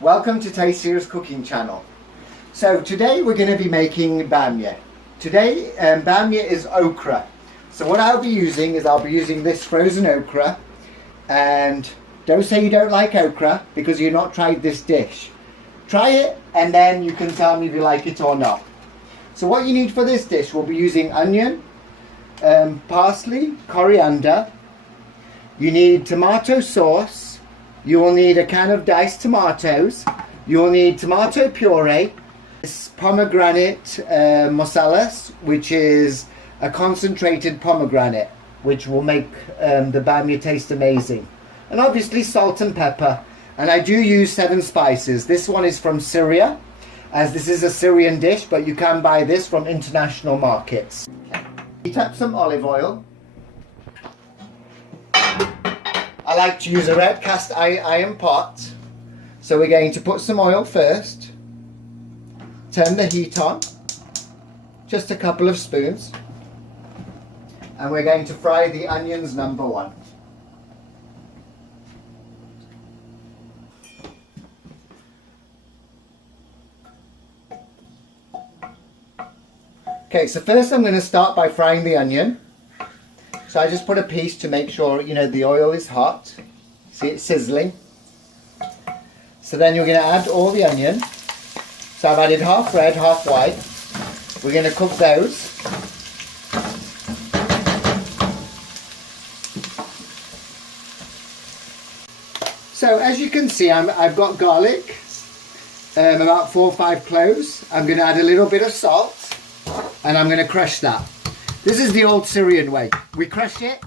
Welcome to Tasty's cooking channel. So today we're going to be making bamyeh. Today bamyeh is okra. So what I'll be using this frozen okra, and don't say you don't like okra because you've not tried this dish. Try it and then you can tell me if you like it or not. So what you need for this dish, we'll be using onion, parsley, coriander. You need tomato sauce. You will need a can of diced tomatoes. You will need tomato puree, pomegranate molasses, which is a concentrated pomegranate, which will make the bamyeh taste amazing. And obviously salt and pepper. And I do use 7 spices. This one is from Syria, as this is a Syrian dish, but you can buy this from international markets. Heat up some olive oil. I like to use a red cast iron pot. So we're going to put some oil first. Turn the heat on. Just a couple of spoons. And we're going to fry the onions number 1. Okay, so first I'm going to start by frying the onion. So I just put a piece to make sure, the oil is hot. See, it's sizzling. So then you're going to add all the onion. So I've added half red, half white. We're going to cook those. So as you can see, I've got garlic, about 4 or 5 cloves. I'm going to add a little bit of salt and I'm going to crush that. This is the old Syrian way. We crush it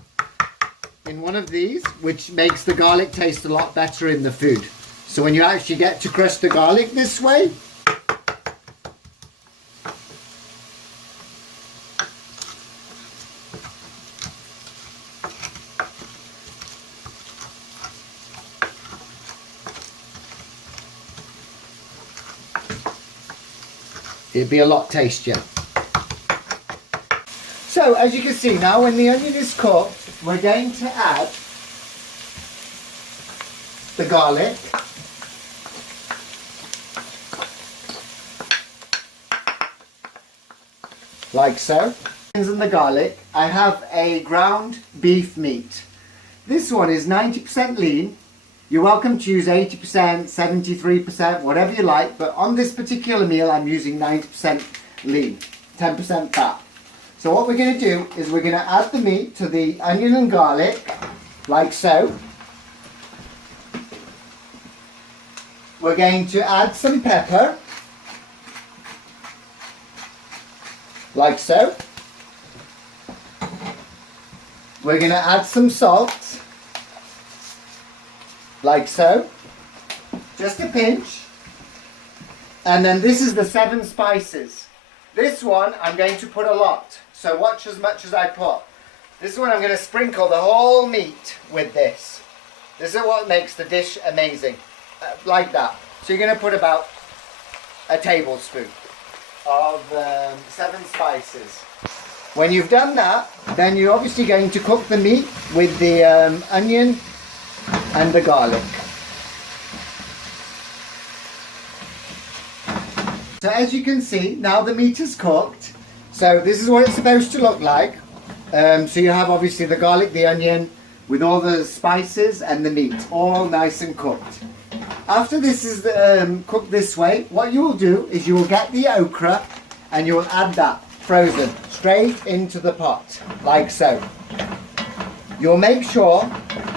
in one of these, which makes the garlic taste a lot better in the food. So when you actually get to crush the garlic this way, it'd be a lot tastier. So as you can see now, when the onion is cooked, we're going to add the garlic. Like so. And the garlic, I have a ground beef meat. This one is 90% lean. You're welcome to use 80%, 73%, whatever you like, but on this particular meal I'm using 90% lean, 10% fat. So what we're going to do is we're going to add the meat to the onion and garlic, like so. We're going to add some pepper, like so. We're going to add some salt, like so. Just a pinch. And then this is the 7 spices. This one I'm going to put a lot. So watch as much as I put. This one I'm going to sprinkle the whole meat with this. This is what makes the dish amazing. Like that. So you're going to put about a tablespoon of 7 spices. When you've done that, then you're obviously going to cook the meat with the onion and the garlic. So as you can see, now the meat is cooked. So this is what it's supposed to look like. So you have obviously the garlic, the onion, with all the spices and the meat, all nice and cooked. After this is cooked this way, what you will do is you will get the okra and you will add that frozen straight into the pot, like so. You'll make sure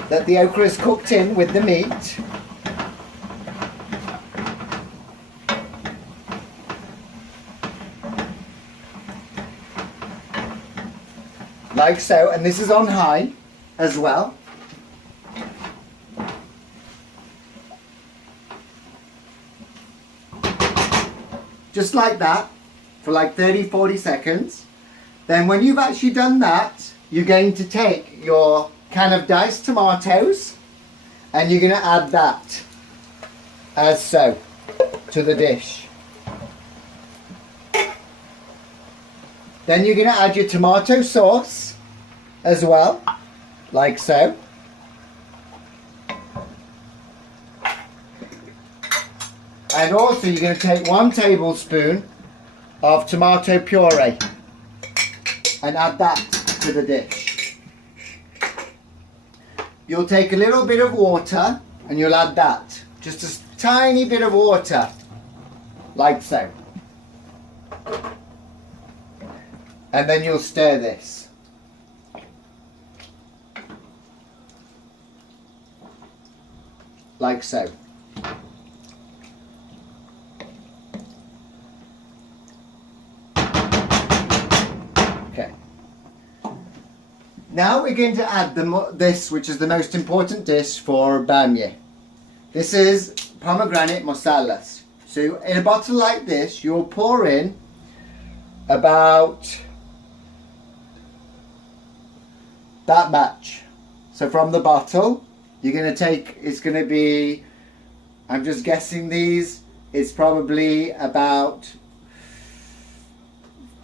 that the okra is cooked in with the meat. Like so, and this is on high as well. Just like that for like 30-40 seconds. Then when you've actually done that, you're going to take your can of diced tomatoes and you're going to add that as so to the dish. Then you're going to add your tomato sauce as well, like so. And also you're going to take 1 tablespoon of tomato puree and add that to the dish. You'll take a little bit of water and you'll add that. Just a tiny bit of water, like so. And then you'll stir this. Like so. Okay. Now we're going to add this, which is the most important dish for bamyeh. This is pomegranate molasses. So in a bottle like this, you'll pour in about that much. So from the bottle, you're going to take, it's going to be, I'm just guessing these, it's probably about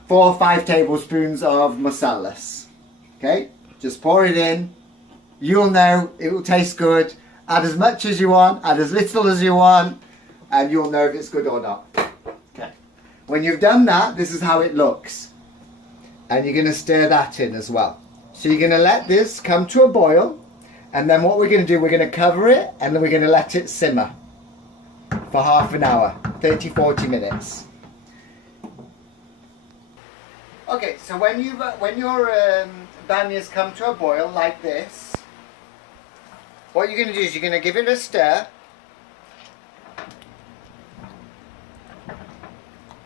4 or 5 tablespoons of molasses. Okay, just pour it in. You'll know it will taste good. Add as much as you want, add as little as you want, and you'll know if it's good or not. Okay. When you've done that, this is how it looks. And you're going to stir that in as well. So you're going to let this come to a boil, and then what we're going to do, we're going to cover it, and then we're going to let it simmer for half an hour, 30-40 minutes. Okay, so when your bamyehs come to a boil like this, what you're going to do is you're going to give it a stir.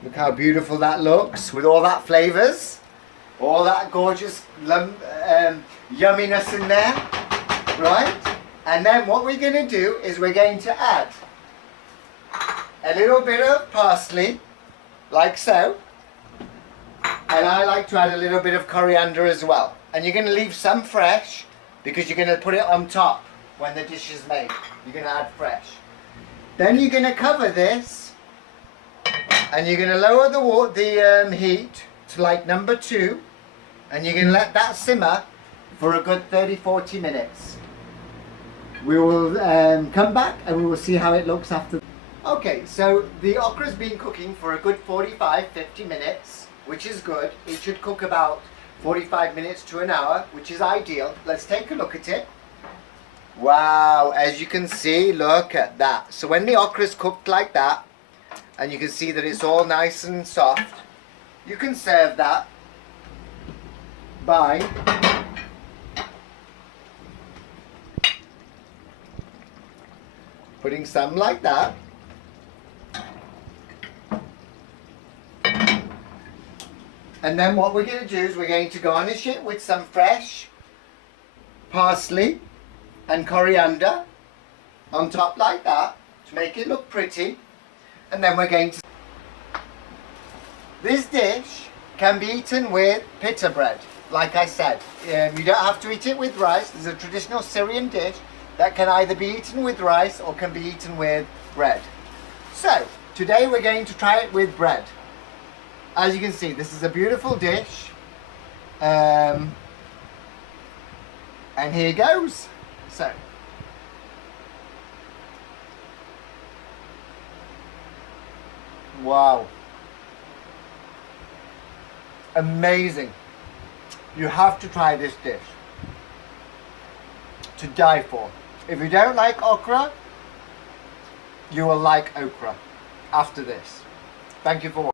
Look how beautiful that looks with all that flavours, all that gorgeous yumminess in there, right? And then what we're going to do is we're going to add a little bit of parsley, like so. And I like to add a little bit of coriander as well. And you're going to leave some fresh because you're going to put it on top when the dish is made. You're going to add fresh. Then you're going to cover this and you're going to lower the heat to like number 2, and you're going to let that simmer for a good 30-40 minutes. We will come back and we will see how it looks after. Okay, so the okra's been cooking for a good 45-50 minutes, which is good. It should cook about 45 minutes to an hour, which is ideal. Let's take a look at it. Wow, as you can see, look at that. So when the okra is cooked like that, and you can see that it's all nice and soft, you can serve that by putting some like that. And then what we're going to do is we're going to garnish it with some fresh parsley and coriander on top like that to make it look pretty. And then we're going to... This dish can be eaten with pita bread, like I said. You don't have to eat it with rice. There's a traditional Syrian dish that can either be eaten with rice or can be eaten with bread. So, today we're going to try it with bread. As you can see, this is a beautiful dish. And here goes. So, wow. Amazing. You have to try this dish. To die for. If you don't like okra, you will like okra after this. Thank you for watching.